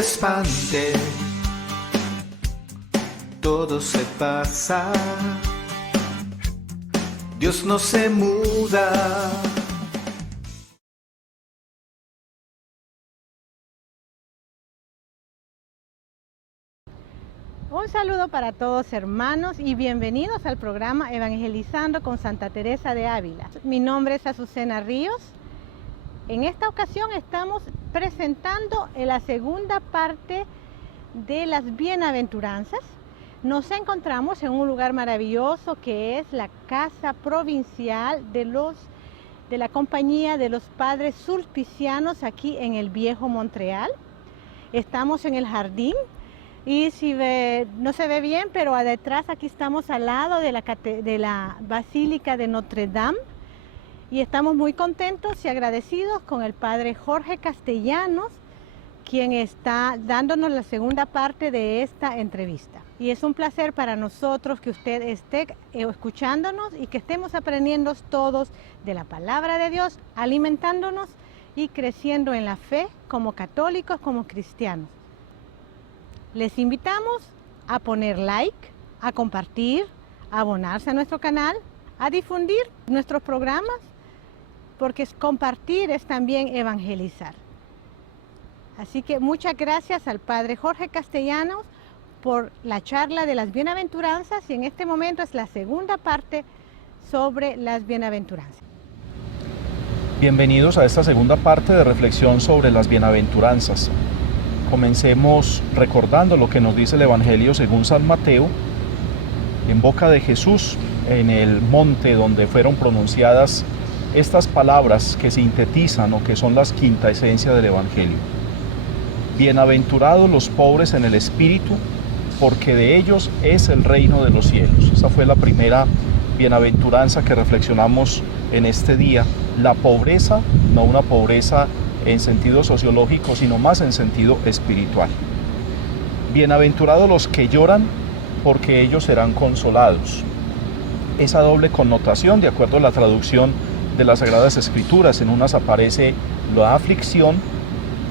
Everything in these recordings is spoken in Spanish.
espante, todo se pasa, Dios no se muda. Un saludo para todos, hermanos, y bienvenidos al programa Evangelizando con Santa Teresa de Ávila. Mi nombre es Azucena Ríos. En esta ocasión estamos presentando la segunda parte de las bienaventuranzas. Nos encontramos en un lugar maravilloso que es la Casa Provincial de la Compañía de los Padres Sulpicianos aquí en el Viejo Montreal. Estamos en el jardín. Y si no se ve bien, pero detrás aquí estamos al lado de la Basílica de Notre Dame y estamos muy contentos y agradecidos con el Padre Jorge Castellanos, quien está dándonos la segunda parte de esta entrevista. Y es un placer para nosotros que usted esté escuchándonos y que estemos aprendiendo todos de la palabra de Dios, alimentándonos y creciendo en la fe como católicos, como cristianos. Les invitamos a poner like, a compartir, a abonarse a nuestro canal, a difundir nuestros programas, porque compartir es también evangelizar. Así que muchas gracias al Padre Jorge Castellanos por la charla de las bienaventuranzas y en este momento es la segunda parte sobre las bienaventuranzas. Bienvenidos a esta segunda parte de reflexión sobre las bienaventuranzas. Comencemos recordando lo que nos dice el Evangelio según San Mateo, en boca de Jesús, en el monte donde fueron pronunciadas estas palabras que sintetizan o que son las quinta esencia del Evangelio. Bienaventurados los pobres en el espíritu, porque de ellos es el reino de los cielos. Esa fue la primera bienaventuranza que reflexionamos en este día. La pobreza, no una pobreza en sentido sociológico, sino más en sentido espiritual. Bienaventurados los que lloran, porque ellos serán consolados. Esa doble connotación, de acuerdo a la traducción de las Sagradas Escrituras, en unas aparece la aflicción,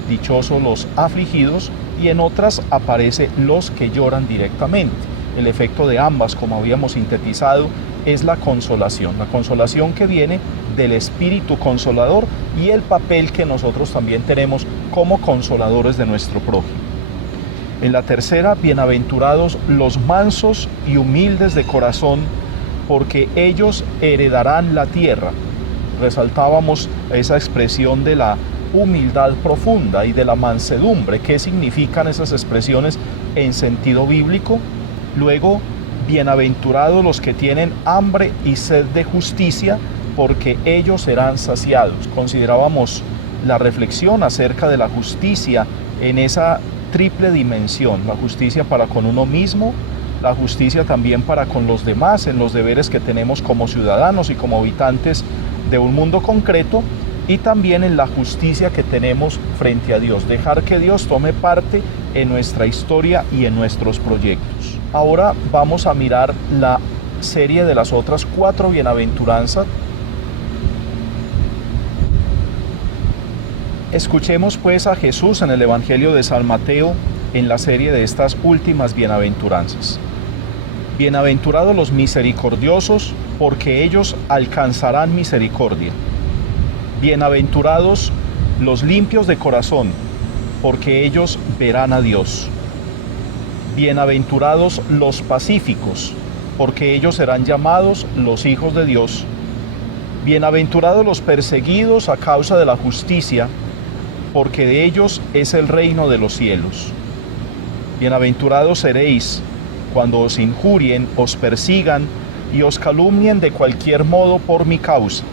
dichosos los afligidos, y en otras aparece los que lloran directamente. El efecto de ambas, como habíamos sintetizado, es la consolación que viene del Espíritu Consolador y el papel que nosotros también tenemos como consoladores de nuestro prójimo. En la tercera, bienaventurados los mansos y humildes de corazón, porque ellos heredarán la tierra. Resaltábamos esa expresión de la humildad profunda y de la mansedumbre. ¿Qué significan esas expresiones en sentido bíblico? Luego, bienaventurados los que tienen hambre y sed de justicia, porque ellos serán saciados. Considerábamos la reflexión acerca de la justicia en esa triple dimensión: la justicia para con uno mismo, la justicia también para con los demás, en los deberes que tenemos como ciudadanos y como habitantes de un mundo concreto, y también en la justicia que tenemos frente a Dios, dejar que Dios tome parte en nuestra historia y en nuestros proyectos. Ahora vamos a mirar la serie de las otras 4 bienaventuranzas. Escuchemos pues a Jesús en el Evangelio de San Mateo en la serie de estas últimas bienaventuranzas. Bienaventurados los misericordiosos, porque ellos alcanzarán misericordia. Bienaventurados los limpios de corazón, porque ellos verán a Dios. Bienaventurados los pacíficos, porque ellos serán llamados los hijos de Dios. Bienaventurados los perseguidos a causa de la justicia, porque de ellos es el reino de los cielos. Bienaventurados seréis cuando os injurien, os persigan y os calumnien de cualquier modo por mi causa.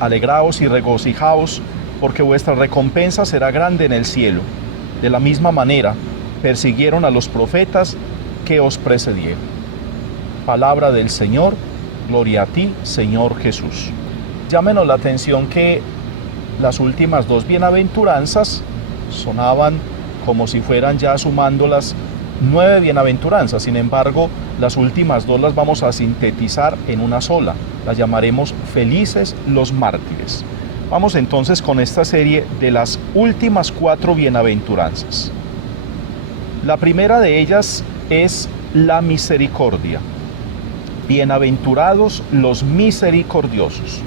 Alegraos y regocijaos, porque vuestra recompensa será grande en el cielo. De la misma manera persiguieron a los profetas que os precedieron. Palabra del Señor. Gloria a ti, Señor Jesús. Llámenos la atención que las últimas 2 bienaventuranzas sonaban como si fueran ya sumándolas 9 bienaventuranzas. Sin embargo, las últimas 2 las vamos a sintetizar en una sola. Las llamaremos felices los mártires. Vamos entonces con esta serie de las últimas 4 bienaventuranzas. La primera de ellas es la misericordia. Bienaventurados los misericordiosos.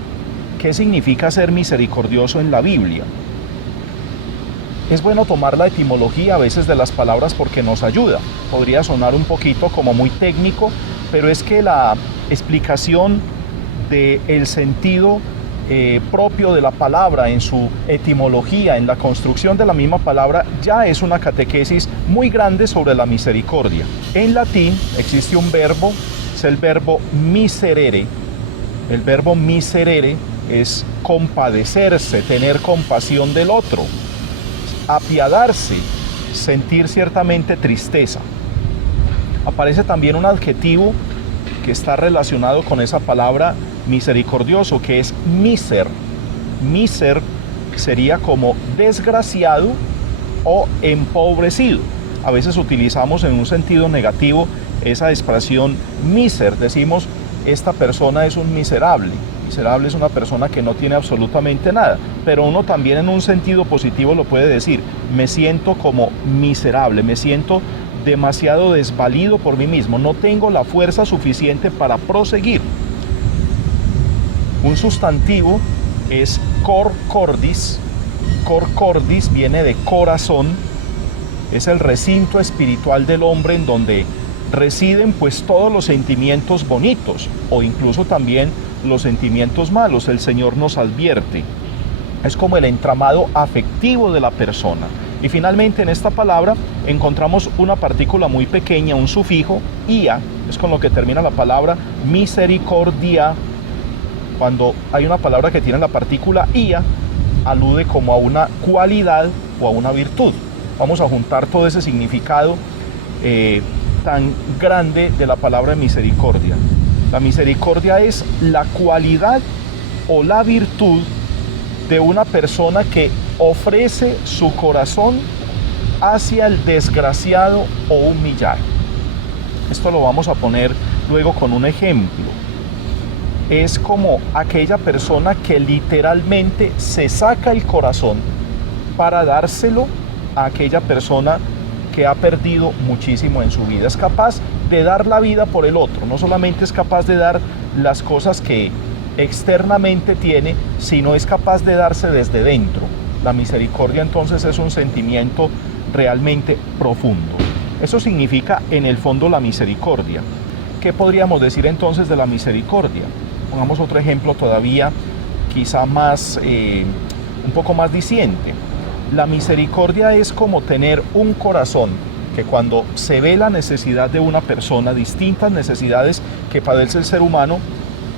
¿Qué significa ser misericordioso en la Biblia? Es bueno tomar la etimología a veces de las palabras porque nos ayuda. Podría sonar un poquito como muy técnico, pero es que la explicación del sentido propio de la palabra en su etimología, en la construcción de la misma palabra, ya es una catequesis muy grande sobre la misericordia. En latín existe un verbo, es el verbo miserere. El verbo miserere es compadecerse, tener compasión del otro, apiadarse, sentir ciertamente tristeza. Aparece también un adjetivo que está relacionado con esa palabra misericordioso, que es miser. Miser sería como desgraciado o empobrecido. A veces utilizamos en un sentido negativo esa expresión miser. Decimos, esta persona es un miserable. Miserable es una persona que no tiene absolutamente nada, pero uno también en un sentido positivo lo puede decir, me siento como miserable, me siento demasiado desvalido por mí mismo, no tengo la fuerza suficiente para proseguir. Un sustantivo es cor cordis. Cor cordis viene de corazón, es el recinto espiritual del hombre en donde residen pues todos los sentimientos bonitos o incluso también los sentimientos malos. El Señor nos advierte, es como el entramado afectivo de la persona. Y finalmente en esta palabra encontramos una partícula muy pequeña, un sufijo, ia, es con lo que termina la palabra misericordia. Cuando hay una palabra que tiene la partícula ia, alude como a una cualidad o a una virtud. Vamos a juntar todo ese significado tan grande de la palabra misericordia. La misericordia es la cualidad o la virtud de una persona que ofrece su corazón hacia el desgraciado o humillado. Esto lo vamos a poner luego con un ejemplo. Es como aquella persona que literalmente se saca el corazón para dárselo a aquella persona que ha perdido muchísimo en su vida. Es capaz de dar la vida por el otro, no solamente es capaz de dar las cosas que externamente tiene, sino es capaz de darse desde dentro. La misericordia entonces es un sentimiento realmente profundo. Eso significa en el fondo la misericordia. ¿Qué podríamos decir entonces de la misericordia? Pongamos otro ejemplo todavía quizá más, un poco más diciente. La misericordia es como tener un corazón que cuando se ve la necesidad de una persona, distintas necesidades que padece el ser humano,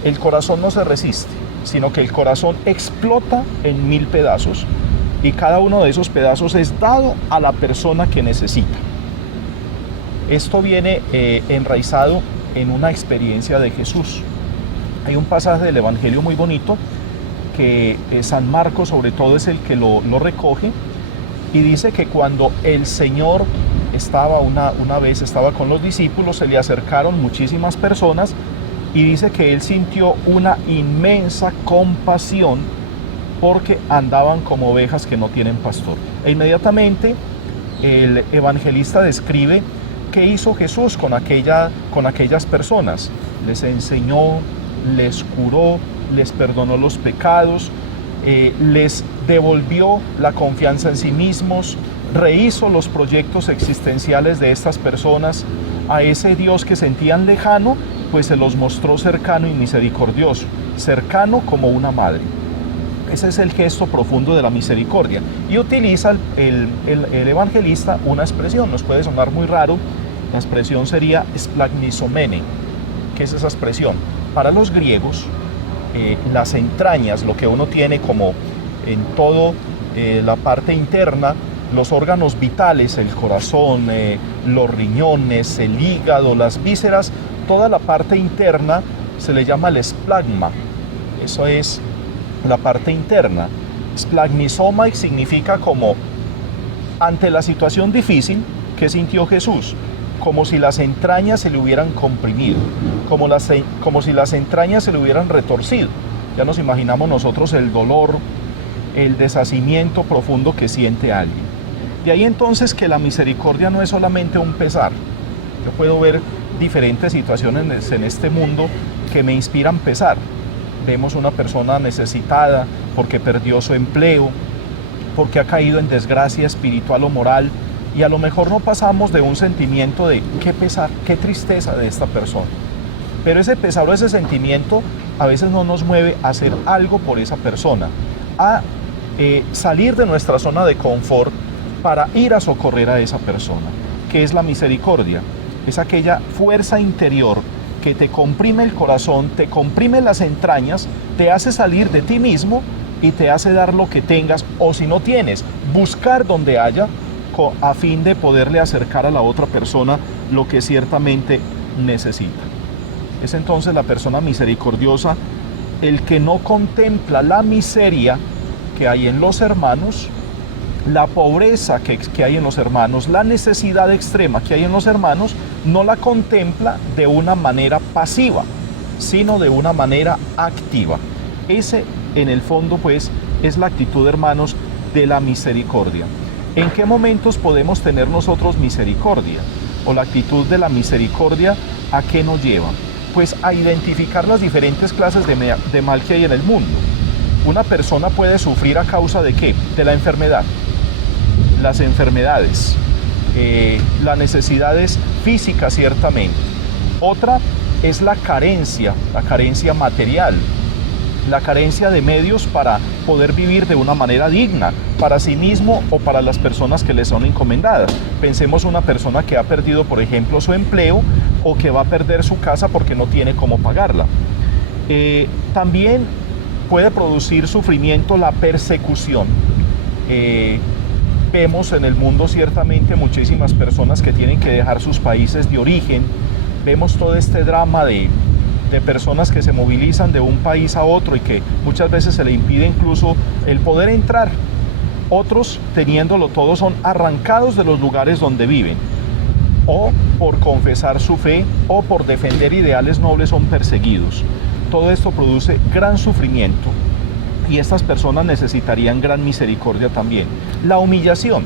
el corazón no se resiste, sino que el corazón explota en 1000 pedazos y cada uno de esos pedazos es dado a la persona que necesita. Esto viene enraizado en una experiencia de Jesús. Hay un pasaje del Evangelio muy bonito que San Marcos sobre todo es el que lo recoge y dice que cuando el Señor una vez estaba con los discípulos, se le acercaron muchísimas personas y dice que él sintió una inmensa compasión porque andaban como ovejas que no tienen pastor. E inmediatamente el evangelista describe qué hizo Jesús con aquellas personas. Les enseñó, les curó, les perdonó los pecados, les devolvió la confianza en sí mismos, rehizo los proyectos existenciales de estas personas. A ese Dios que sentían lejano, pues se los mostró cercano y misericordioso, cercano como una madre. Ese es el gesto profundo de la misericordia. Y utiliza el evangelista una expresión, nos puede sonar muy raro, la expresión sería splagnisomene. ¿Qué es esa expresión? Para los griegos, las entrañas, lo que uno tiene como en todo la parte interna, los órganos vitales, el corazón, los riñones, el hígado, las vísceras, toda la parte interna se le llama el splagma. Eso es la parte interna. Splagnisomai significa como ante la situación difícil que sintió Jesús, como si las entrañas se le hubieran comprimido, como si las entrañas se le hubieran retorcido. Ya nos imaginamos nosotros el dolor el deshacimiento profundo que siente alguien. De ahí entonces que la misericordia no es solamente un pesar. Yo puedo ver diferentes situaciones en este mundo que me inspiran pesar. Vemos una persona necesitada porque perdió su empleo, porque ha caído en desgracia espiritual o moral, y a lo mejor no pasamos de un sentimiento de qué pesar, qué tristeza de esta persona. Pero ese pesar o ese sentimiento a veces no nos mueve a hacer algo por esa persona, a salir de nuestra zona de confort para ir a socorrer a esa persona, que es la misericordia. Es aquella fuerza interior que te comprime el corazón, te comprime las entrañas, te hace salir de ti mismo y te hace dar lo que tengas, o si no tienes, buscar donde haya, a fin de poderle acercar a la otra persona lo que ciertamente necesita. Es entonces la persona misericordiosa el que no contempla la miseria que hay en los hermanos, la pobreza que hay en los hermanos, la necesidad extrema que hay en los hermanos, no la contempla de una manera pasiva, sino de una manera activa. Ese, en el fondo, pues, es la actitud, hermanos, de la misericordia. ¿En qué momentos podemos tener nosotros misericordia? O la actitud de la misericordia, ¿a qué nos lleva? Pues a identificar las diferentes clases de mal que hay en el mundo. Una persona puede sufrir a causa de ¿qué? De la enfermedad. Las enfermedades, las necesidades físicas ciertamente. Otra es la carencia material, la carencia de medios para poder vivir de una manera digna, para sí mismo o para las personas que le son encomendadas. Pensemos una persona que ha perdido, por ejemplo, su empleo, o que va a perder su casa porque no tiene cómo pagarla. También puede producir sufrimiento la persecución. Vemos en el mundo ciertamente muchísimas personas que tienen que dejar sus países de origen. Vemos todo este drama de personas que se movilizan de un país a otro y que muchas veces se le impide incluso el poder entrar. Otros, teniéndolo todo, son arrancados de los lugares donde viven, o por confesar su fe o por defender ideales nobles son perseguidos. Todo esto produce gran sufrimiento y estas personas necesitarían gran misericordia también. La humillación,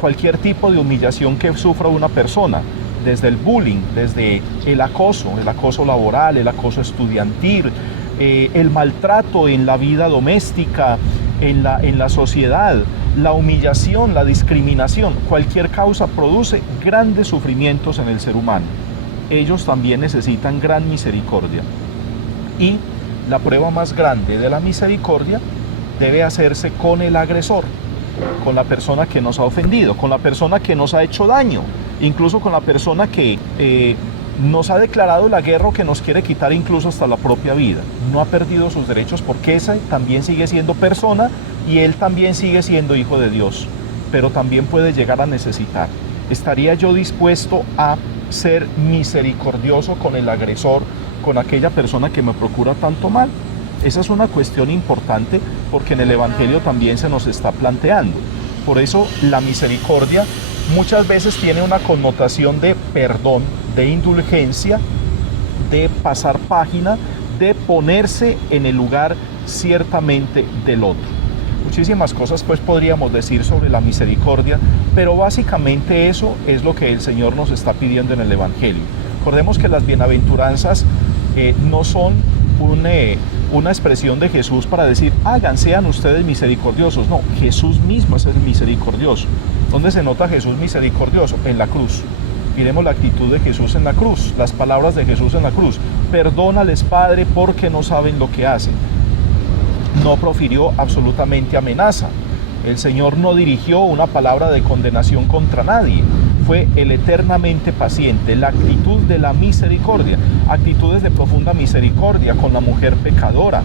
cualquier tipo de humillación que sufra una persona, desde el bullying, desde el acoso laboral, el acoso estudiantil, el maltrato en la vida doméstica, en la sociedad, la humillación, la discriminación, cualquier causa produce grandes sufrimientos en el ser humano. Ellos también necesitan gran misericordia. Y la prueba más grande de la misericordia debe hacerse con el agresor, con la persona que nos ha ofendido, con la persona que nos ha hecho daño, incluso con la persona que nos ha declarado la guerra o que nos quiere quitar incluso hasta la propia vida. No ha perdido sus derechos porque ese también sigue siendo persona y él también sigue siendo hijo de Dios, pero también puede llegar a necesitar. ¿Estaría yo dispuesto a ser misericordioso con el agresor, con aquella persona que me procura tanto mal? Esa es una cuestión importante porque en el Evangelio también se nos está planteando. Por eso la misericordia muchas veces tiene una connotación de perdón, de indulgencia, de pasar página, de ponerse en el lugar ciertamente del otro. Muchísimas cosas pues podríamos decir sobre la misericordia, pero básicamente eso es lo que el Señor nos está pidiendo en el Evangelio. Recordemos que las bienaventuranzas no son una expresión de Jesús para decir, sean ustedes misericordiosos. No, Jesús mismo es el misericordioso. ¿Dónde se nota Jesús misericordioso? En la cruz. Miremos la actitud de Jesús en la cruz, las palabras de Jesús en la cruz. Perdónales, Padre, porque no saben lo que hacen. No profirió absolutamente amenaza. El Señor no dirigió una palabra de condenación contra nadie. Fue el eternamente paciente, la actitud de la misericordia, actitudes de profunda misericordia con la mujer pecadora,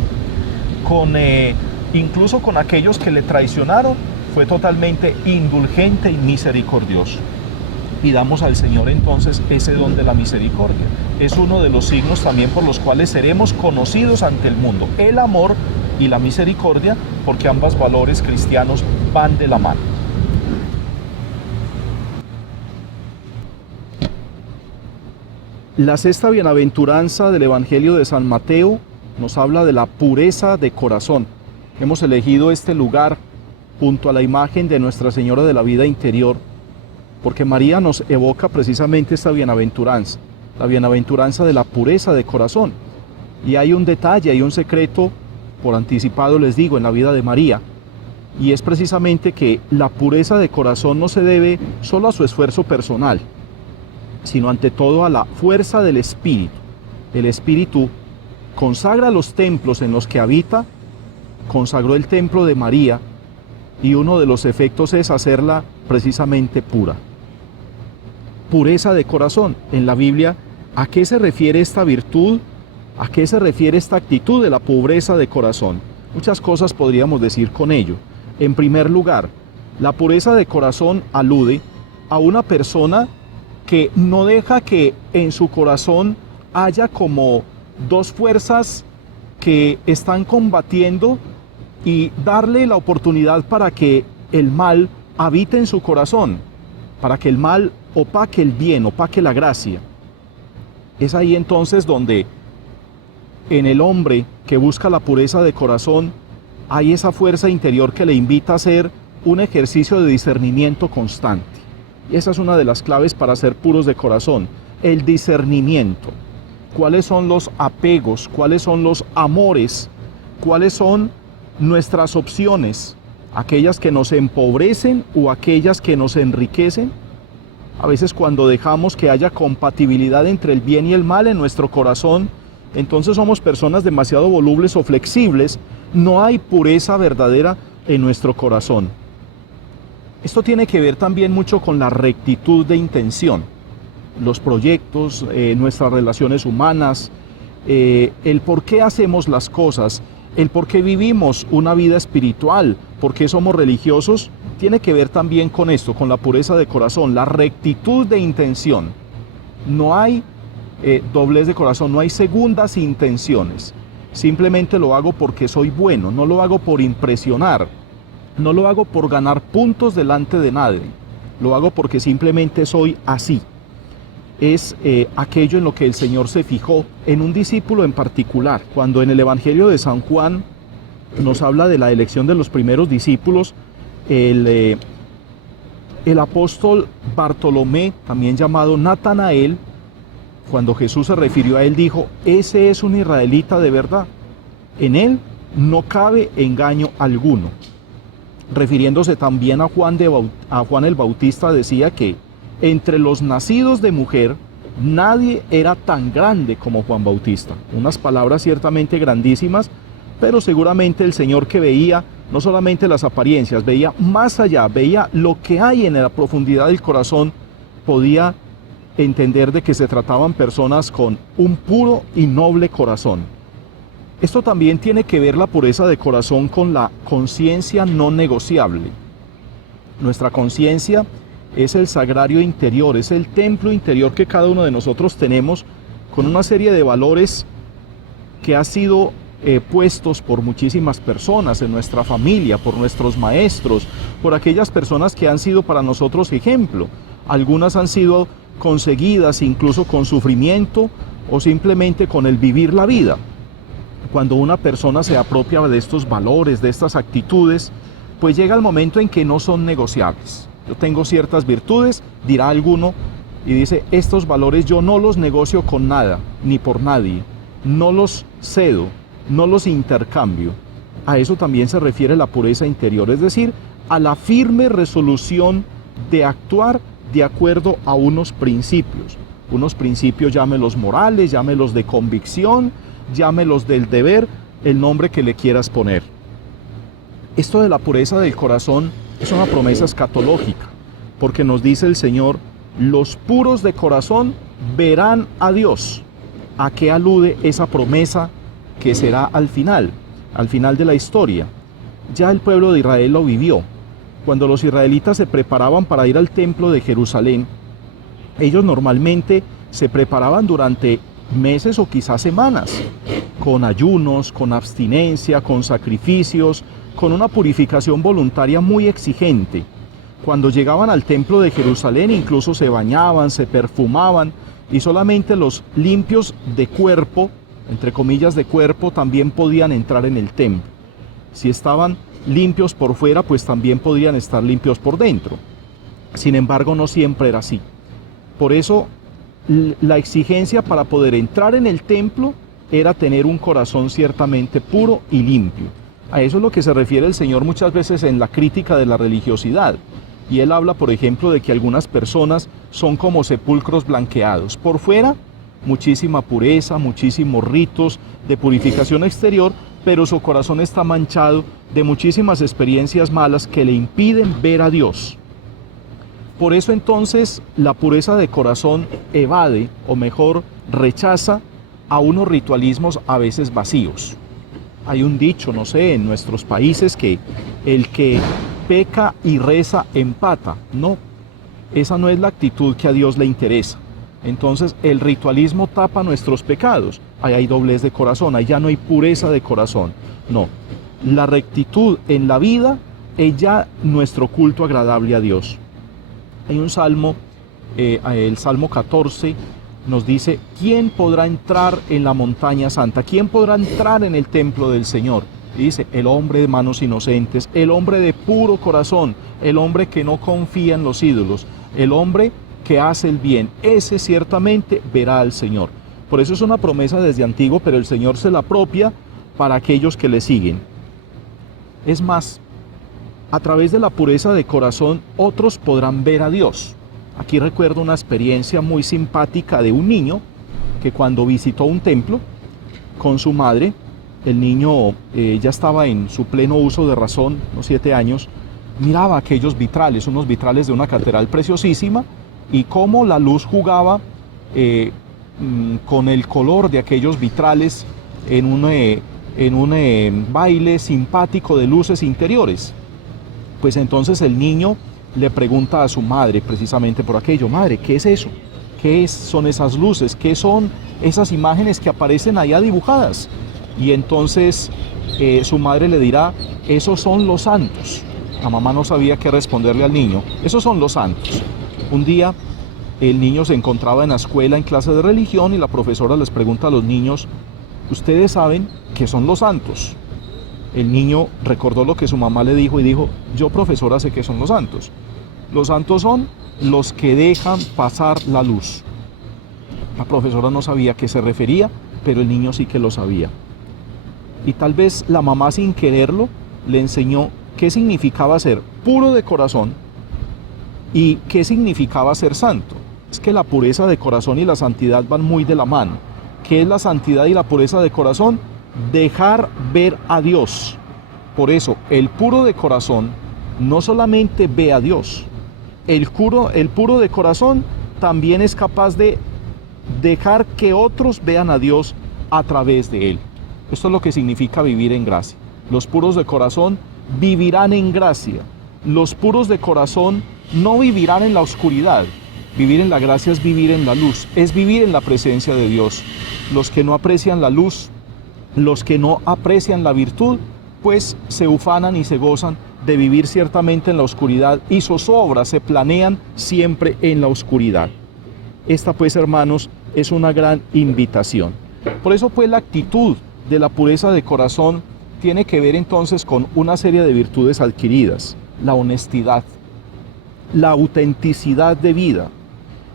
incluso con aquellos que le traicionaron. Fue totalmente indulgente y misericordioso. Pidamos al Señor entonces ese don de la misericordia. Es uno de los signos también por los cuales seremos conocidos ante el mundo. El amor y la misericordia, porque ambos valores cristianos van de la mano. La sexta bienaventuranza del Evangelio de San Mateo nos habla de la pureza de corazón. hemos elegido este lugar junto a la imagen de Nuestra Señora de la Vida Interior, porque María nos evoca precisamente esta bienaventuranza, la bienaventuranza de la pureza de corazón. Y hay un detalle, hay un secreto, por anticipado les digo, en la vida de María, y es precisamente que la pureza de corazón no se debe solo a su esfuerzo personal, sino ante todo a la fuerza del Espíritu. El Espíritu consagra los templos en los que habita, consagró el templo de María, y uno de los efectos es hacerla precisamente pura. Pureza de corazón. En la Biblia, ¿a qué se refiere esta virtud? ¿A qué se refiere esta actitud de la pureza de corazón? Muchas cosas podríamos decir con ello. En primer lugar, la pureza de corazón alude a una persona que no deja que en su corazón haya como dos fuerzas que están combatiendo y darle la oportunidad para que el mal habite en su corazón, para que el mal opaque el bien, opaque la gracia. Es ahí entonces donde en el hombre que busca la pureza de corazón hay esa fuerza interior que le invita a hacer un ejercicio de discernimiento constante. Y esa es una de las claves para ser puros de corazón, el discernimiento. ¿Cuáles son los apegos? ¿Cuáles son los amores? ¿Cuáles son nuestras opciones? ¿Aquellas que nos empobrecen o aquellas que nos enriquecen? A veces cuando dejamos que haya compatibilidad entre el bien y el mal en nuestro corazón, entonces somos personas demasiado volubles o flexibles, no hay pureza verdadera en nuestro corazón. Esto tiene que ver también mucho con la rectitud de intención, los proyectos, nuestras relaciones humanas, el por qué hacemos las cosas, el por qué vivimos una vida espiritual, por qué somos religiosos, tiene que ver también con esto, con la pureza de corazón, la rectitud de intención. No hay doblez de corazón, no hay segundas intenciones. Simplemente lo hago porque soy bueno, no lo hago por impresionar, no lo hago por ganar puntos delante de nadie, lo hago porque simplemente soy así. Es aquello en lo que el Señor se fijó en un discípulo en particular. Cuando en el Evangelio de San Juan nos habla de la elección de los primeros discípulos, el apóstol Bartolomé, también llamado Natanael, cuando Jesús se refirió a él, dijo: ese es un israelita de verdad, en él no cabe engaño alguno. Refiriéndose también a Juan el Bautista, decía que entre los nacidos de mujer nadie era tan grande como Juan Bautista. Unas palabras ciertamente grandísimas, pero seguramente el Señor, que veía no solamente las apariencias, veía más allá, veía lo que hay en la profundidad del corazón, podía entender de que se trataban personas con un puro y noble corazón. Esto también tiene que ver, la pureza de corazón, con la conciencia no negociable. Nuestra conciencia es el sagrario interior, es el templo interior que cada uno de nosotros tenemos, con una serie de valores que ha sido puestos por muchísimas personas en nuestra familia, por nuestros maestros, por aquellas personas que han sido para nosotros ejemplo. Algunas han sido conseguidas incluso con sufrimiento o simplemente con el vivir la vida. Cuando una persona se apropia de estos valores, de estas actitudes, pues llega el momento en que no son negociables. Yo tengo ciertas virtudes, dirá alguno, y dice: estos valores yo no los negocio con nada, ni por nadie, no los cedo, no los intercambio. A eso también se refiere la pureza interior, es decir, a la firme resolución de actuar de acuerdo a unos principios, llámelos morales, llámelos de convicción, llámelos del deber, el nombre que le quieras poner. Esto de la pureza del corazón es una promesa escatológica, porque nos dice el Señor: los puros de corazón verán a Dios. ¿A qué alude esa promesa que será al final de la historia? Ya el pueblo de Israel lo vivió. Cuando los israelitas se preparaban para ir al templo de Jerusalén, ellos normalmente se preparaban durante meses o quizás semanas, con ayunos, con abstinencia, con sacrificios, con una purificación voluntaria muy exigente. Cuando llegaban al templo de Jerusalén incluso se bañaban, se perfumaban, y solamente los limpios de cuerpo, entre comillas de cuerpo, también podían entrar en el templo. Si estaban limpios por fuera, pues también podrían estar limpios por dentro. Sin embargo, no siempre era así. Por eso, la exigencia para poder entrar en el templo era tener un corazón ciertamente puro y limpio. A eso es lo que se refiere el Señor muchas veces en la crítica de la religiosidad. Y Él habla, por ejemplo, de que algunas personas son como sepulcros blanqueados. Por fuera, muchísima pureza, muchísimos ritos de purificación exterior, pero su corazón está manchado de muchísimas experiencias malas que le impiden ver a Dios. Por eso entonces la pureza de corazón evade, o mejor, rechaza a unos ritualismos a veces vacíos. Hay un dicho, no sé, en nuestros países que el que peca y reza empata. No, esa no es la actitud que a Dios le interesa. Entonces el ritualismo tapa nuestros pecados. Ahí hay doblez de corazón, ahí ya no hay pureza de corazón. No, la rectitud en la vida es ya nuestro culto agradable a Dios. Hay un salmo, el Salmo 14, nos dice: ¿quién podrá entrar en la montaña santa? ¿Quién podrá entrar en el templo del Señor? Y dice: el hombre de manos inocentes, el hombre de puro corazón, el hombre que no confía en los ídolos, el hombre que hace el bien, ese ciertamente verá al Señor. Por eso es una promesa desde antiguo, pero el Señor se la apropia para aquellos que le siguen. Es más, a través de la pureza de corazón, otros podrán ver a Dios. Aquí recuerdo una experiencia muy simpática de un niño que cuando visitó un templo con su madre, el niño ya estaba en su pleno uso de razón, unos 7 años, miraba aquellos vitrales, unos vitrales de una catedral preciosísima, y cómo la luz jugaba con el color de aquellos vitrales en un baile simpático de luces interiores. Pues entonces el niño le pregunta a su madre precisamente por aquello: madre, ¿qué es eso? ¿Qué son esas luces? ¿Qué son esas imágenes que aparecen allá dibujadas? Y entonces su madre le dirá: esos son los santos. La mamá no sabía qué responderle al niño. Esos son los santos. Un día el niño se encontraba en la escuela en clase de religión y la profesora les pregunta a los niños: ¿ustedes saben qué son los santos? El niño recordó lo que su mamá le dijo y dijo: yo, profesora, sé qué son los santos. Los santos son los que dejan pasar la luz. La profesora no sabía a qué se refería, pero el niño sí que lo sabía. Y tal vez la mamá, sin quererlo, le enseñó qué significaba ser puro de corazón y qué significaba ser santo. Es que la pureza de corazón y la santidad van muy de la mano. ¿Qué es la santidad y la pureza de corazón? Dejar ver a Dios. Por eso, el puro de corazón no solamente ve a Dios, el puro de corazón también es capaz de dejar que otros vean a Dios a través de él. Esto es lo que significa vivir en gracia. Los puros de corazón vivirán en gracia. Los puros de corazón no vivirán en la oscuridad. Vivir en la gracia es vivir en la luz, es vivir en la presencia de Dios. Los que no aprecian la luz, los que no aprecian la virtud, pues se ufanan y se gozan de vivir ciertamente en la oscuridad, y sus obras se planean siempre en la oscuridad. Esta, pues, hermanos, es una gran invitación. Por eso, pues, la actitud de la pureza de corazón tiene que ver entonces con una serie de virtudes adquiridas: la honestidad, la autenticidad de vida,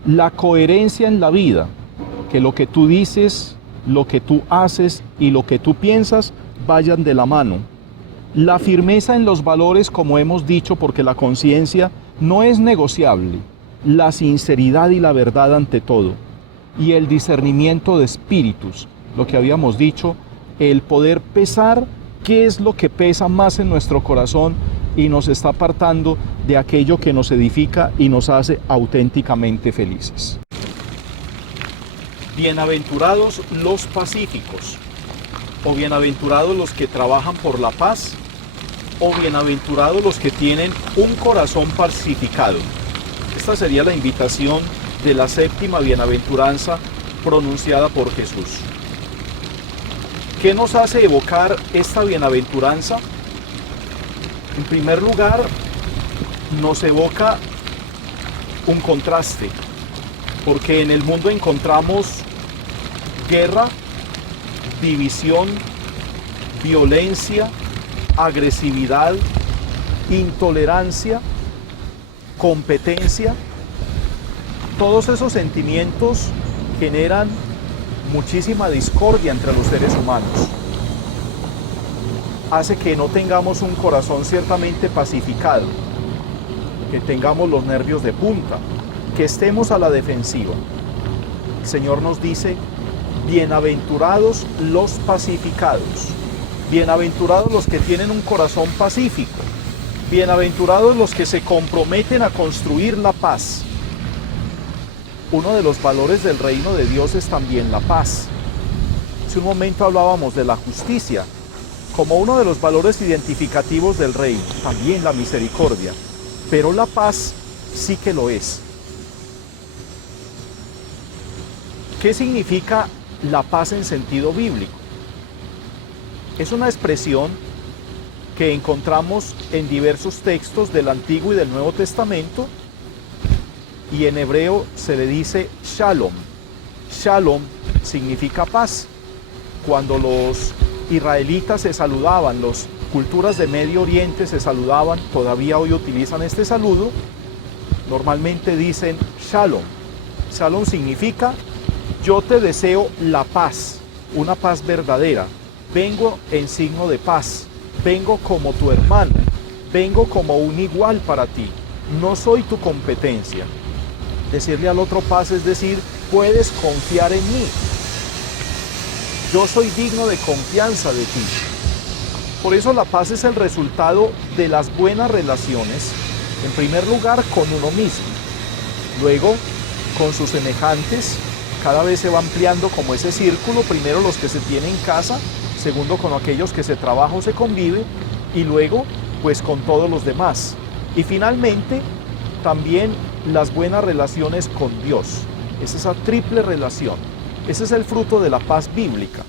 la coherencia en la vida, que lo que tú dices, lo que tú haces y lo que tú piensas vayan de la mano. La firmeza en los valores, como hemos dicho, porque la conciencia no es negociable. La sinceridad y la verdad ante todo. Y el discernimiento de espíritus, lo que habíamos dicho, el poder pesar qué es lo que pesa más en nuestro corazón y nos está apartando de aquello que nos edifica y nos hace auténticamente felices. Bienaventurados los pacíficos, o bienaventurados los que trabajan por la paz, o bienaventurados los que tienen un corazón pacificado. Esta sería la invitación de la séptima bienaventuranza pronunciada por Jesús. ¿Qué nos hace evocar esta bienaventuranza? En primer lugar, nos evoca un contraste, porque en el mundo encontramos guerra, división, violencia, agresividad, intolerancia, competencia. Todos esos sentimientos generan muchísima discordia entre los seres humanos. Hace que no tengamos un corazón ciertamente pacificado, que tengamos los nervios de punta, que estemos a la defensiva. El Señor nos dice: bienaventurados los pacificados, bienaventurados los que tienen un corazón pacífico, bienaventurados los que se comprometen a construir la paz. Uno de los valores del reino de Dios es también la paz. Hace un momento hablábamos de la justicia como uno de los valores identificativos del reino, también la misericordia, pero la paz sí que lo es. ¿Qué significa la paz en sentido bíblico? Es una expresión que encontramos en diversos textos del Antiguo y del Nuevo Testamento, y en hebreo se le dice shalom. Shalom significa paz. Cuando los israelitas se saludaban, las culturas de Medio Oriente se saludaban, todavía hoy utilizan este saludo, normalmente dicen shalom. Shalom significa: yo te deseo la paz, una paz verdadera. Vengo en signo de paz, vengo como tu hermano, vengo como un igual para ti, no soy tu competencia. Decirle al otro paz es decir: puedes confiar en mí, yo soy digno de confianza de ti. Por eso la paz es el resultado de las buenas relaciones, en primer lugar con uno mismo, luego con sus semejantes. Cada vez se va ampliando como ese círculo: primero los que se tienen en casa, segundo con aquellos que se trabaja o se convive, y luego pues con todos los demás. Y finalmente también las buenas relaciones con Dios. Es esa triple relación. Ese es el fruto de la paz bíblica.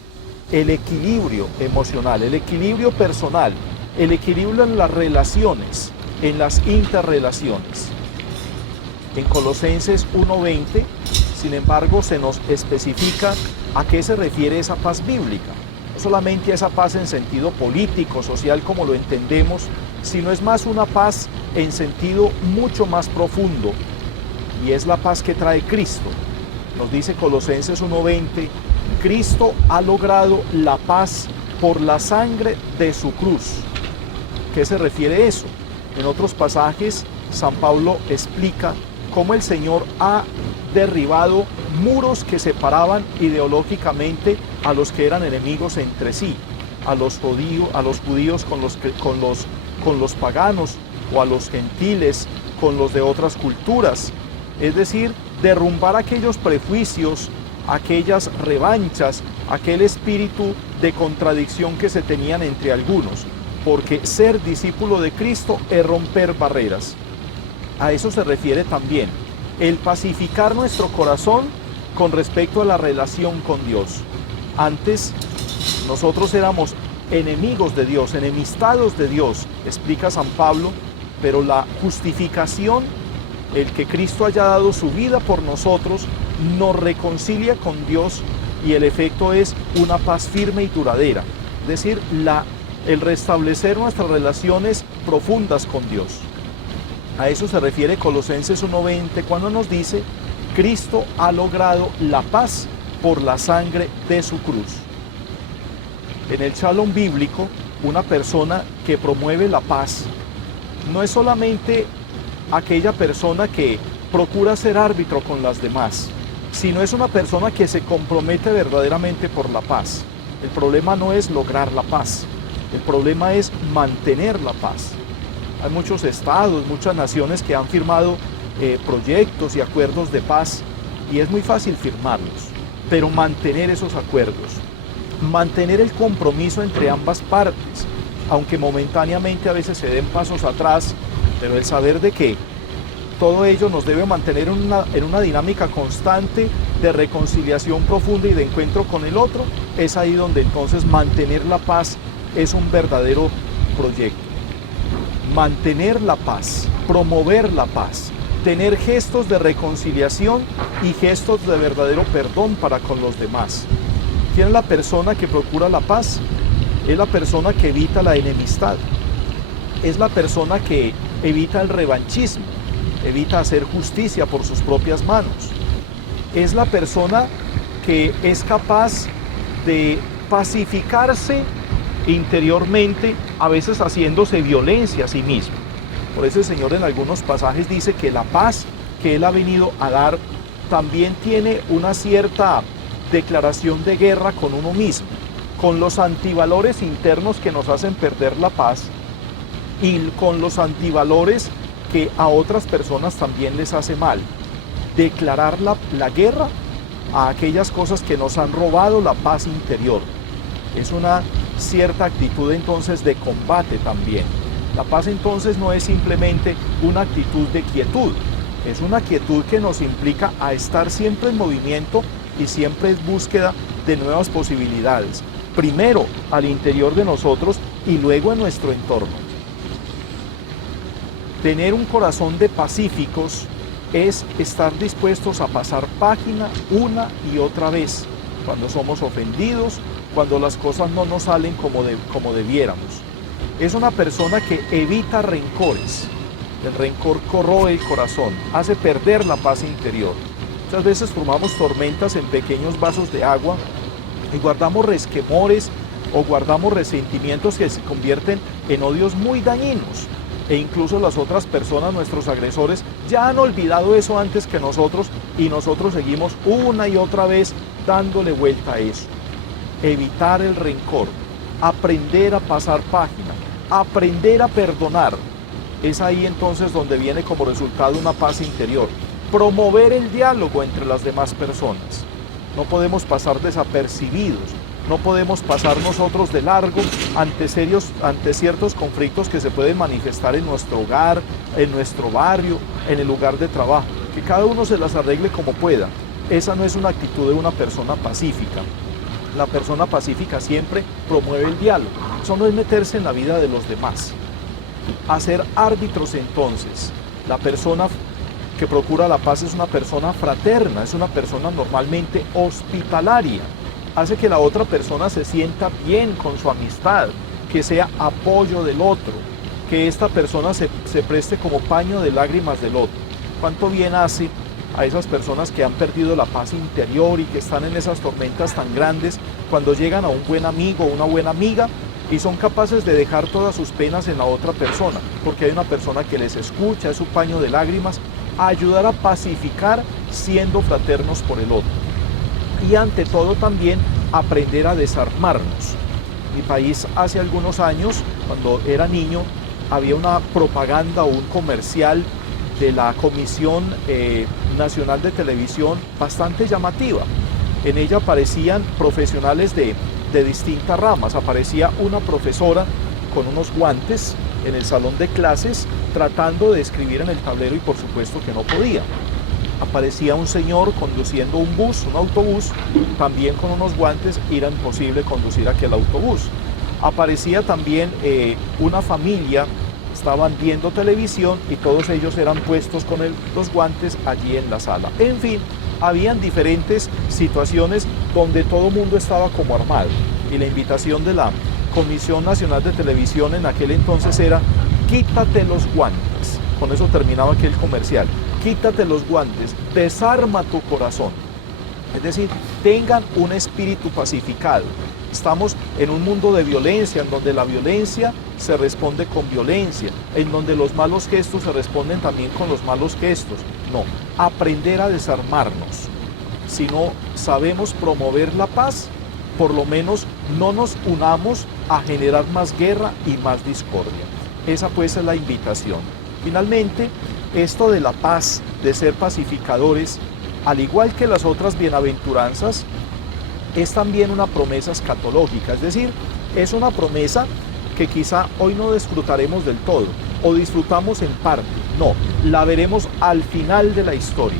El equilibrio emocional, el equilibrio personal, el equilibrio en las relaciones, en las interrelaciones. En Colosenses 1:20, sin embargo, se nos especifica a qué se refiere esa paz bíblica. No solamente esa paz en sentido político, social, como lo entendemos, sino es más una paz en sentido mucho más profundo, y es la paz que trae Cristo. Nos dice Colosenses 1:20, Cristo ha logrado la paz por la sangre de su cruz. ¿Qué se refiere eso? En otros pasajes, San Pablo explica cómo el Señor ha derribado muros que separaban ideológicamente a los que eran enemigos entre sí, a los judíos con los paganos, o a los gentiles con los de otras culturas. Es decir, derrumbar aquellos prejuicios, aquellas revanchas, aquel espíritu de contradicción que se tenían entre algunos, porque ser discípulo de Cristo es romper barreras. A eso se refiere también el pacificar nuestro corazón con respecto a la relación con Dios. Antes nosotros éramos enemigos de Dios, enemistados de Dios, explica San Pablo, pero la justificación, el que Cristo haya dado su vida por nosotros, nos reconcilia con Dios, y el efecto es una paz firme y duradera, es decir, el restablecer nuestras relaciones profundas con Dios. A eso se refiere Colosenses 1:20 cuando nos dice: Cristo ha logrado la paz por la sangre de su cruz. En el Shalom bíblico, una persona que promueve la paz no es solamente aquella persona que procura ser árbitro con las demás, sino es una persona que se compromete verdaderamente por la paz. El problema no es lograr la paz, el problema es mantener la paz. Hay muchos estados, muchas naciones que han firmado proyectos y acuerdos de paz, y es muy fácil firmarlos, pero mantener esos acuerdos, mantener el compromiso entre ambas partes, aunque momentáneamente a veces se den pasos atrás, pero el saber de que todo ello nos debe mantener en una dinámica constante de reconciliación profunda y de encuentro con el otro, es ahí donde entonces mantener la paz es un verdadero proyecto. Mantener la paz, promover la paz, tener gestos de reconciliación y gestos de verdadero perdón para con los demás. ¿Quién es la persona que procura la paz? es la persona que evita la enemistad, es la persona que evita el revanchismo, evita hacer justicia por sus propias manos, es la persona que es capaz de pacificarse interiormente, a veces haciéndose violencia a sí mismo. Por eso el Señor en algunos pasajes dice que la paz que Él ha venido a dar también tiene una cierta declaración de guerra con uno mismo, con los antivalores internos que nos hacen perder la paz y con los antivalores que a otras personas también les hace mal. Declarar la guerra a aquellas cosas que nos han robado la paz interior. Es una cierta actitud entonces de combate también. La paz entonces no es simplemente una actitud de quietud, es una quietud que nos implica a estar siempre en movimiento y siempre en búsqueda de nuevas posibilidades. Primero al interior de nosotros y luego en nuestro entorno. Tener un corazón de pacíficos es estar dispuestos a pasar página una y otra vez, cuando somos ofendidos, cuando las cosas no nos salen como debiéramos. Es una persona que evita rencores. El rencor corroe el corazón, hace perder la paz interior. Muchas veces formamos tormentas en pequeños vasos de agua y guardamos resquemores o guardamos resentimientos que se convierten en odios muy dañinos. E incluso las otras personas, nuestros agresores, ya han olvidado eso antes que nosotros y nosotros seguimos una y otra vez dándole vuelta a eso. Evitar el rencor, aprender a pasar página, aprender a perdonar. Es ahí entonces donde viene como resultado una paz interior. Promover el diálogo entre las demás personas. No podemos pasar desapercibidos. No podemos pasar nosotros de largo ante ciertos conflictos que se pueden manifestar en nuestro hogar, en nuestro barrio, en el lugar de trabajo. Que cada uno se las arregle como pueda. Esa no es una actitud de una persona pacífica. La persona pacífica siempre promueve el diálogo. Eso no es meterse en la vida de los demás. Hacer árbitros entonces. La persona que procura la paz es una persona fraterna, es una persona normalmente hospitalaria. Hace que la otra persona se sienta bien con su amistad, que sea apoyo del otro, que esta persona se preste como paño de lágrimas del otro. ¿Cuánto bien hace a esas personas que han perdido la paz interior y que están en esas tormentas tan grandes cuando llegan a un buen amigo o una buena amiga y son capaces de dejar todas sus penas en la otra persona, porque hay una persona que les escucha, es su paño de lágrimas, a ayudar a pacificar siendo fraternos por el otro. Y ante todo también aprender a desarmarnos. En mi país hace algunos años, cuando era niño, había una propaganda o un comercial de la Comisión Nacional de Televisión bastante llamativa. En ella aparecían profesionales de distintas ramas. Aparecía una profesora con unos guantes en el salón de clases tratando de escribir en el tablero y por supuesto que no podía. Aparecía un señor conduciendo un autobús, también con unos guantes, era imposible conducir aquel autobús. Aparecía también una familia, estaban viendo televisión y todos ellos eran puestos con los guantes allí en la sala. En fin, habían diferentes situaciones donde todo el mundo estaba como armado y la invitación de la Comisión Nacional de Televisión en aquel entonces era: quítate los guantes. Con eso terminaba aquel comercial. Quítate los guantes, desarma tu corazón. Es decir, tengan un espíritu pacificado. Estamos en un mundo de violencia, en donde la violencia se responde con violencia, en donde los malos gestos se responden también con los malos gestos. No, aprender a desarmarnos. Si no sabemos promover la paz, por lo menos no nos unamos a generar más guerra y más discordia. Esa pues es la invitación. Finalmente, esto de la paz, de ser pacificadores, al igual que las otras bienaventuranzas, es también una promesa escatológica, es decir, es una promesa que quizá hoy no disfrutaremos del todo, o disfrutamos en parte, no, la veremos al final de la historia.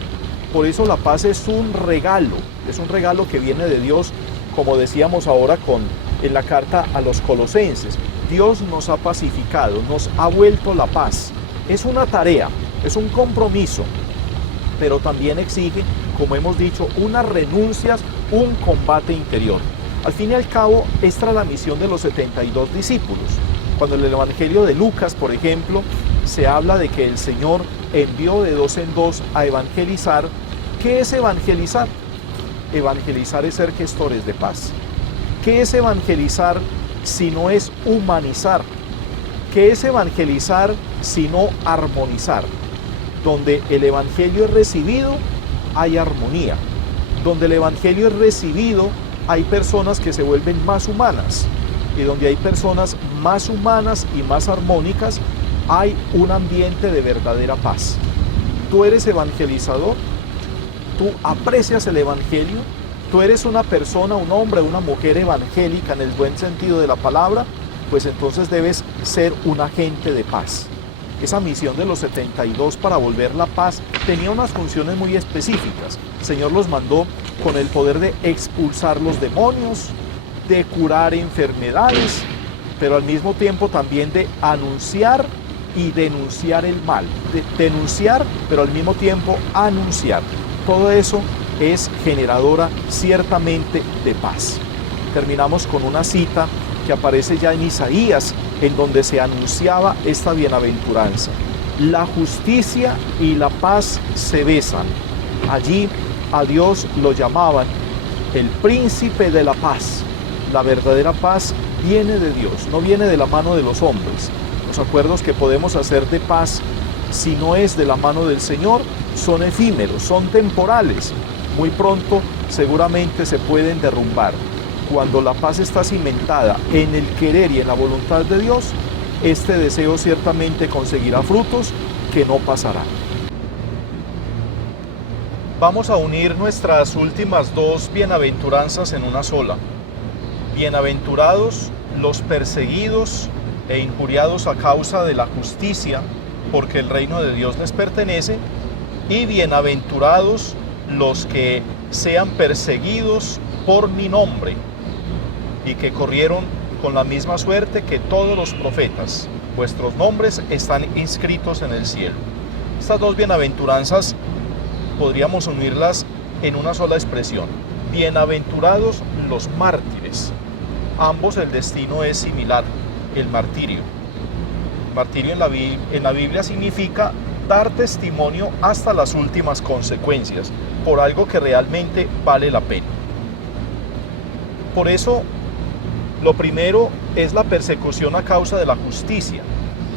Por eso la paz es un regalo que viene de Dios, como decíamos ahora en la carta a los Colosenses. Dios nos ha pacificado, nos ha vuelto la paz. Es una tarea, es un compromiso, pero también exige, como hemos dicho, unas renuncias, un combate interior. Al fin y al cabo, esta era la misión de los 72 discípulos. Cuando en el Evangelio de Lucas, por ejemplo, se habla de que el Señor envió de dos en dos a evangelizar. ¿Qué es evangelizar? Evangelizar es ser gestores de paz. ¿Qué es evangelizar si no es humanizar? ¿Qué es evangelizar si no armonizar? Donde el Evangelio es recibido, hay armonía. Donde el Evangelio es recibido, hay personas que se vuelven más humanas. Y donde hay personas más humanas y más armónicas, hay un ambiente de verdadera paz. ¿Tú eres evangelizador? ¿Tú aprecias el Evangelio? ¿Tú eres una persona, un hombre, una mujer evangélica en el buen sentido de la palabra? Pues entonces debes ser un agente de paz. Esa misión de los 72 para volver la paz tenía unas funciones muy específicas. El Señor los mandó con el poder de expulsar los demonios, de curar enfermedades, pero al mismo tiempo también de anunciar y denunciar el mal. De denunciar, pero al mismo tiempo anunciar. Todo eso es generadora ciertamente de paz. Terminamos con una cita que aparece ya en Isaías, en donde se anunciaba esta bienaventuranza. La justicia y la paz se besan. Allí a Dios lo llamaban el príncipe de la paz. La verdadera paz viene de Dios, no viene de la mano de los hombres. Los acuerdos que podemos hacer de paz, si no es de la mano del Señor, son efímeros, son temporales. Muy pronto seguramente se pueden derrumbar. Cuando la paz está cimentada en el querer y en la voluntad de Dios, este deseo ciertamente conseguirá frutos que no pasarán. Vamos a unir nuestras últimas dos bienaventuranzas en una sola. Bienaventurados los perseguidos e injuriados a causa de la justicia, porque el reino de Dios les pertenece, y bienaventurados los que sean perseguidos por mi nombre, y que corrieron con la misma suerte que todos los profetas. Vuestros nombres están inscritos en el cielo. Estas dos bienaventuranzas podríamos unirlas en una sola expresión. Bienaventurados los mártires. Ambos el destino es similar, el martirio. Martirio en la Biblia significa dar testimonio hasta las últimas consecuencias, por algo que realmente vale la pena. Por eso, lo primero es la persecución a causa de la justicia.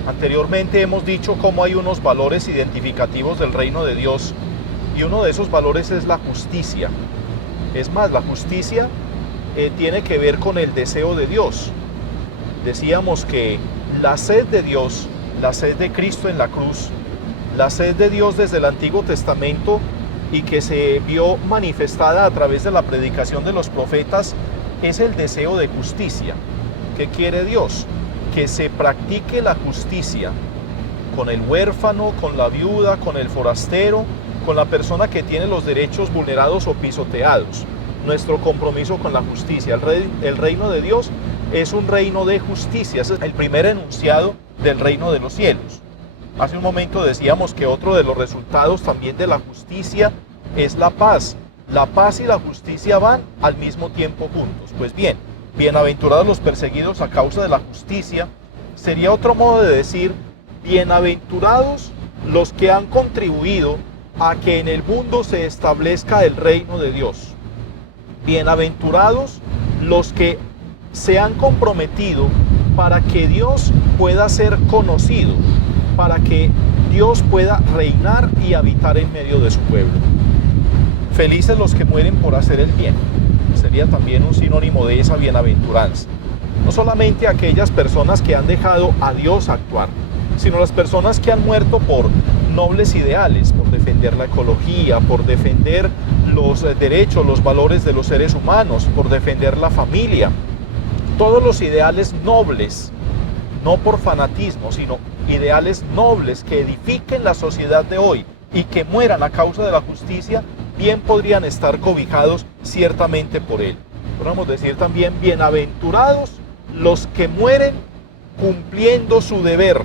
Anteriormente hemos dicho cómo hay unos valores identificativos del reino de Dios, y uno de esos valores es la justicia. Es más, la justicia tiene que ver con el deseo de Dios. Decíamos que la sed de Dios, la sed de Cristo en la cruz, la sed de Dios desde el Antiguo Testamento y que se vio manifestada a través de la predicación de los profetas, es el deseo de justicia. ¿Qué quiere Dios? Que se practique la justicia con el huérfano, con la viuda, con el forastero, con la persona que tiene los derechos vulnerados o pisoteados. Nuestro compromiso con la justicia. El reino de Dios es un reino de justicia. Ese es el primer enunciado del reino de los cielos. Hace un momento decíamos que otro de los resultados también de la justicia es la paz. La paz y la justicia van al mismo tiempo juntos. Pues bien, bienaventurados los perseguidos a causa de la justicia, sería otro modo de decir, bienaventurados los que han contribuido a que en el mundo se establezca el reino de Dios. Bienaventurados los que se han comprometido para que Dios pueda ser conocido, para que Dios pueda reinar y habitar en medio de su pueblo. Felices los que mueren por hacer el bien. Sería también un sinónimo de esa bienaventuranza. No solamente aquellas personas que han dejado a Dios actuar, sino las personas que han muerto por nobles ideales, por defender la ecología, por defender los derechos, los valores de los seres humanos, por defender la familia. Todos los ideales nobles, no por fanatismo, sino ideales nobles que edifiquen la sociedad de hoy y que mueran a causa de la justicia, bien podrían estar cobijados ciertamente por él. Podemos decir también, bienaventurados los que mueren cumpliendo su deber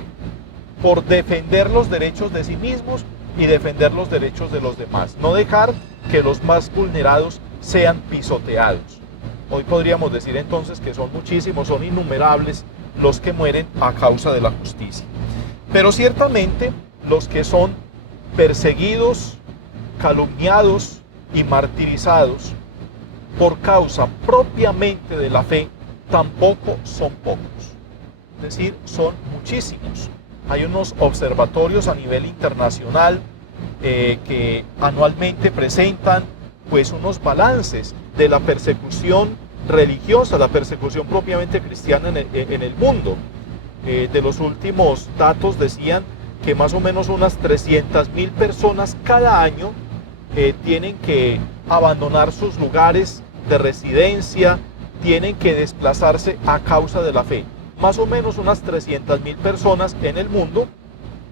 por defender los derechos de sí mismos y defender los derechos de los demás. No dejar que los más vulnerados sean pisoteados. Hoy podríamos decir entonces que son muchísimos, son innumerables los que mueren a causa de la justicia. Pero ciertamente los que son perseguidos, calumniados y martirizados por causa propiamente de la fe, tampoco son pocos. Es decir, son muchísimos. Hay unos observatorios a nivel internacional que anualmente presentan pues unos balances de la persecución religiosa, la persecución propiamente cristiana en el mundo. De los últimos datos decían que más o menos unas 300.000 personas cada año tienen que abandonar sus lugares de residencia, tienen que desplazarse a causa de la fe. Más o menos unas 300.000 personas en el mundo,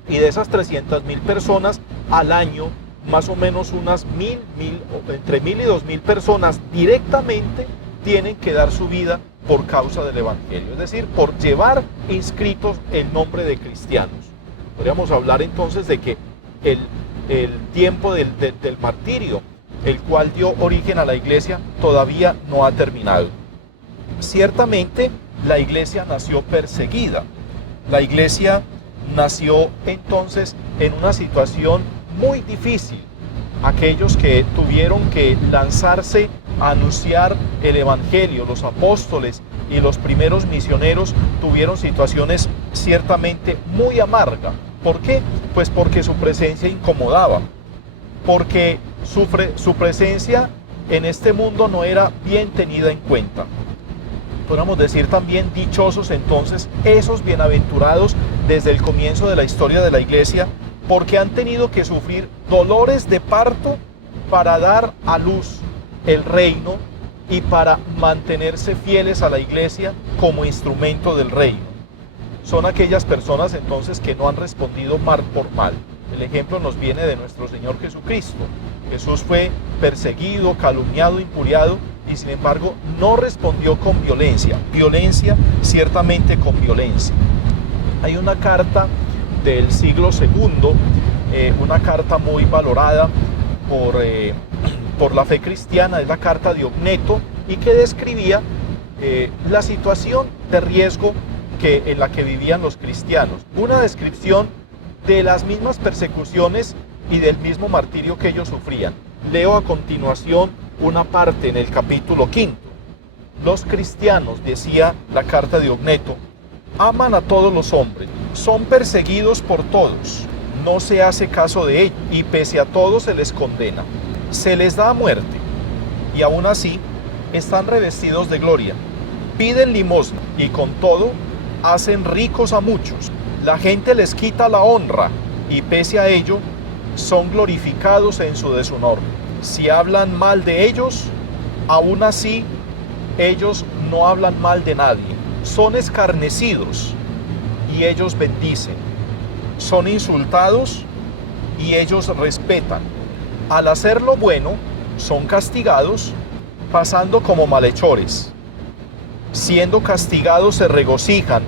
y de esas 300.000 personas al año, más o menos unas entre 1.000 y 2.000 personas directamente tienen que dar su vida por causa del Evangelio, es decir, por llevar inscritos el nombre de cristianos. Podríamos hablar entonces de que el tiempo del martirio, el cual dio origen a la iglesia, todavía no ha terminado. Ciertamente la iglesia nació perseguida. La iglesia nació entonces en una situación muy difícil. Aquellos que tuvieron que lanzarse a anunciar el Evangelio, los apóstoles y los primeros misioneros, tuvieron situaciones ciertamente muy amargas. ¿Por qué? Pues porque su presencia incomodaba, porque su presencia en este mundo no era bien tenida en cuenta. Podríamos decir también dichosos entonces esos bienaventurados desde el comienzo de la historia de la iglesia, porque han tenido que sufrir dolores de parto para dar a luz el reino y para mantenerse fieles a la iglesia como instrumento del reino. Son aquellas personas entonces que no han respondido mal por mal. El ejemplo nos viene de nuestro Señor Jesucristo. Jesús fue perseguido, calumniado, injuriado, y sin embargo no respondió con violencia. Violencia, ciertamente con violencia. Hay una carta del siglo II, una carta muy valorada por la fe cristiana, es la carta de Ogneto, y que describía la situación de riesgo en la que vivían los cristianos. Una descripción de las mismas persecuciones y del mismo martirio que ellos sufrían. Leo a continuación una parte en el capítulo 5. Los cristianos, decía la carta de Ogneto, aman a todos los hombres, son perseguidos por todos, no se hace caso de ellos, y pese a todo se les condena, se les da muerte, y aún así están revestidos de gloria, piden limosna, y con todo hacen ricos a muchos. La gente les quita la honra, y pese a ello son glorificados en su deshonor. Si hablan mal de ellos, aún así ellos no hablan mal de nadie. Son escarnecidos y ellos bendicen. Son insultados y ellos respetan. Al hacer lo bueno, son castigados, pasando como malhechores. Siendo castigados se regocijan,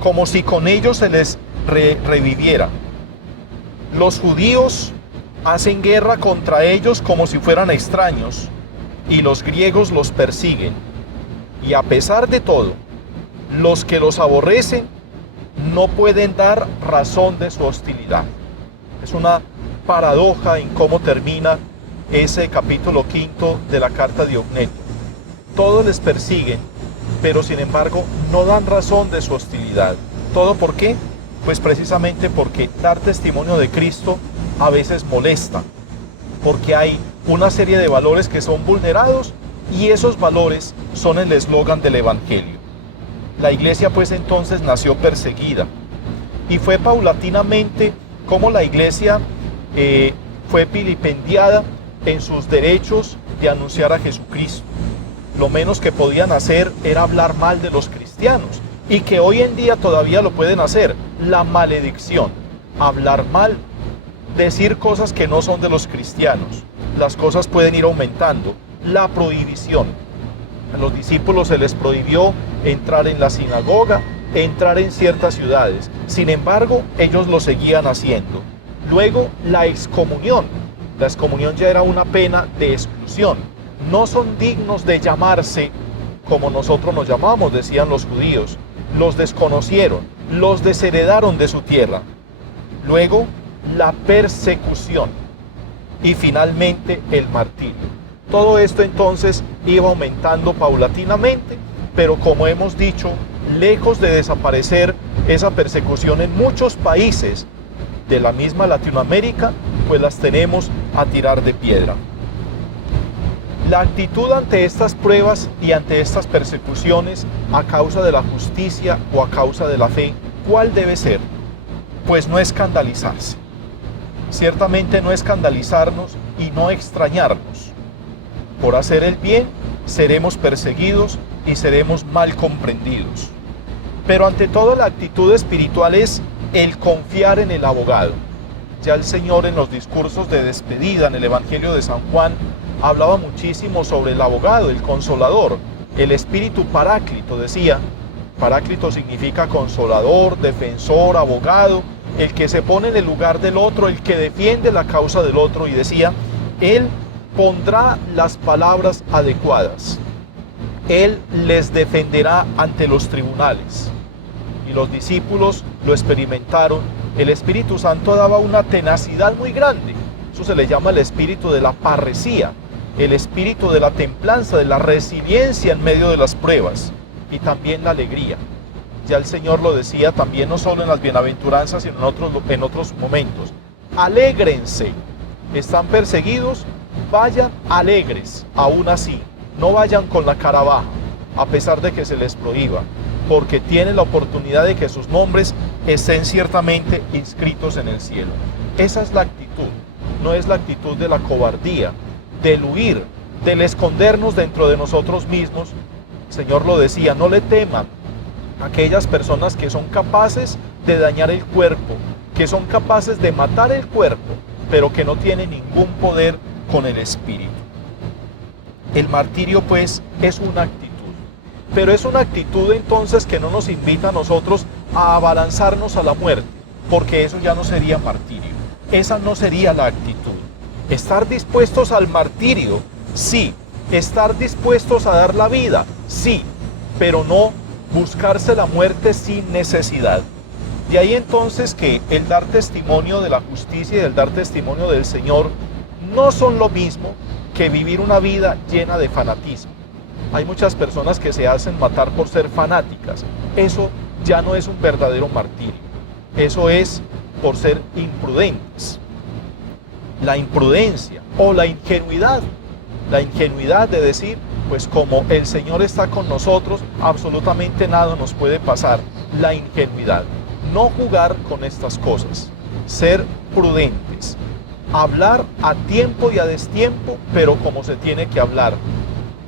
como si con ellos se les reviviera. Los judíos hacen guerra contra ellos como si fueran extraños, y los griegos los persiguen. Y a pesar de todo, los que los aborrecen no pueden dar razón de su hostilidad. Es una paradoja en cómo termina ese capítulo 5 de la carta de Ogneto. Todos les persiguen, pero sin embargo no dan razón de su hostilidad. ¿Todo por qué? Pues precisamente porque dar testimonio de Cristo a veces molesta, porque hay una serie de valores que son vulnerados, y esos valores son el eslogan del Evangelio. La iglesia pues entonces nació perseguida, y fue paulatinamente como la iglesia fue vilipendiada en sus derechos de anunciar a Jesucristo. Lo menos que podían hacer era hablar mal de los cristianos, y que hoy en día todavía lo pueden hacer, la maledicción, hablar mal, decir cosas que no son de los cristianos. Las cosas pueden ir aumentando. La prohibición. A los discípulos se les prohibió entrar en la sinagoga, entrar en ciertas ciudades. Sin embargo, ellos lo seguían haciendo. Luego, la excomunión. La excomunión ya era una pena de exclusión. No son dignos de llamarse como nosotros nos llamamos, decían los judíos, los desconocieron, los desheredaron de su tierra. Luego, la persecución y finalmente el martirio. Todo esto entonces iba aumentando paulatinamente, pero como hemos dicho, lejos de desaparecer esa persecución en muchos países de la misma Latinoamérica, pues las tenemos a tirar de piedra. La actitud ante estas pruebas y ante estas persecuciones a causa de la justicia o a causa de la fe, ¿cuál debe ser? Pues no escandalizarse. Ciertamente no escandalizarnos y no extrañarnos. Por hacer el bien seremos perseguidos y seremos mal comprendidos. Pero ante todo la actitud espiritual es el confiar en el abogado. Ya el Señor en los discursos de despedida en el Evangelio de San Juan hablaba muchísimo sobre el abogado, el consolador, el espíritu paráclito, decía. Paráclito significa consolador, defensor, abogado, el que se pone en el lugar del otro, el que defiende la causa del otro, y decía, Él pondrá las palabras adecuadas, Él les defenderá ante los tribunales. Y los discípulos lo experimentaron. El Espíritu Santo daba una tenacidad muy grande. Eso se le llama el espíritu de la parresía, el espíritu de la templanza, de la resiliencia en medio de las pruebas, y también la alegría. Ya el Señor lo decía también, no solo en las bienaventuranzas, sino en otros momentos. Alégrense, están perseguidos, vayan alegres, aún así, no vayan con la cara baja, a pesar de que se les prohíba, porque tienen la oportunidad de que sus nombres estén ciertamente inscritos en el cielo. Esa es la actitud, no es la actitud de la cobardía, del huir, del escondernos dentro de nosotros mismos. El Señor lo decía, no le teman a aquellas personas que son capaces de dañar el cuerpo, que son capaces de matar el cuerpo, pero que no tienen ningún poder con el espíritu. El martirio pues es una actitud, pero es una actitud entonces que no nos invita a nosotros a abalanzarnos a la muerte, porque eso ya no sería martirio, esa no sería la actitud. Estar dispuestos al martirio, sí. Estar dispuestos a dar la vida, sí, pero no buscarse la muerte sin necesidad. De ahí entonces que el dar testimonio de la justicia y el dar testimonio del Señor no son lo mismo que vivir una vida llena de fanatismo. Hay muchas personas que se hacen matar por ser fanáticas. Eso ya no es un verdadero martirio. Eso es por ser imprudentes. La imprudencia o la ingenuidad de decir, pues como el Señor está con nosotros, absolutamente nada nos puede pasar. La ingenuidad. No jugar con estas cosas. Ser prudentes. Hablar a tiempo y a destiempo, pero como se tiene que hablar.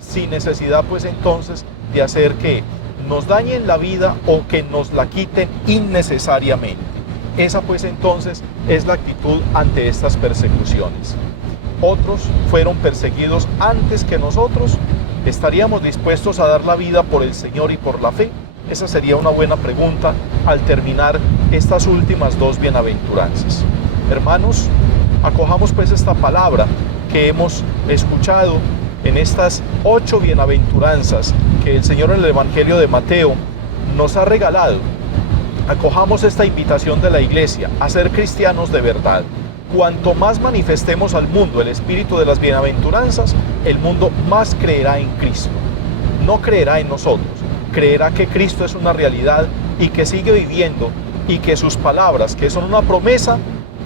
Sin necesidad pues entonces de hacer que nos dañen la vida o que nos la quiten innecesariamente. Esa pues entonces es la actitud ante estas persecuciones. Otros fueron perseguidos antes que nosotros. ¿Estaríamos dispuestos a dar la vida por el Señor y por la fe? Esa sería una buena pregunta al terminar estas últimas dos bienaventuranzas. Hermanos, acojamos pues esta palabra que hemos escuchado en estas 8 bienaventuranzas que el Señor en el Evangelio de Mateo nos ha regalado. Acojamos esta invitación de la Iglesia a ser cristianos de verdad. Cuanto más manifestemos al mundo el espíritu de las bienaventuranzas, el mundo más creerá en Cristo. No creerá en nosotros, creerá que Cristo es una realidad y que sigue viviendo, y que sus palabras, que son una promesa,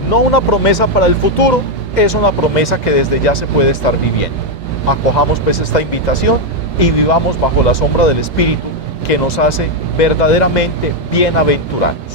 no una promesa para el futuro, es una promesa que desde ya se puede estar viviendo. Acojamos pues esta invitación y vivamos bajo la sombra del Espíritu que nos hace verdaderamente bienaventurados.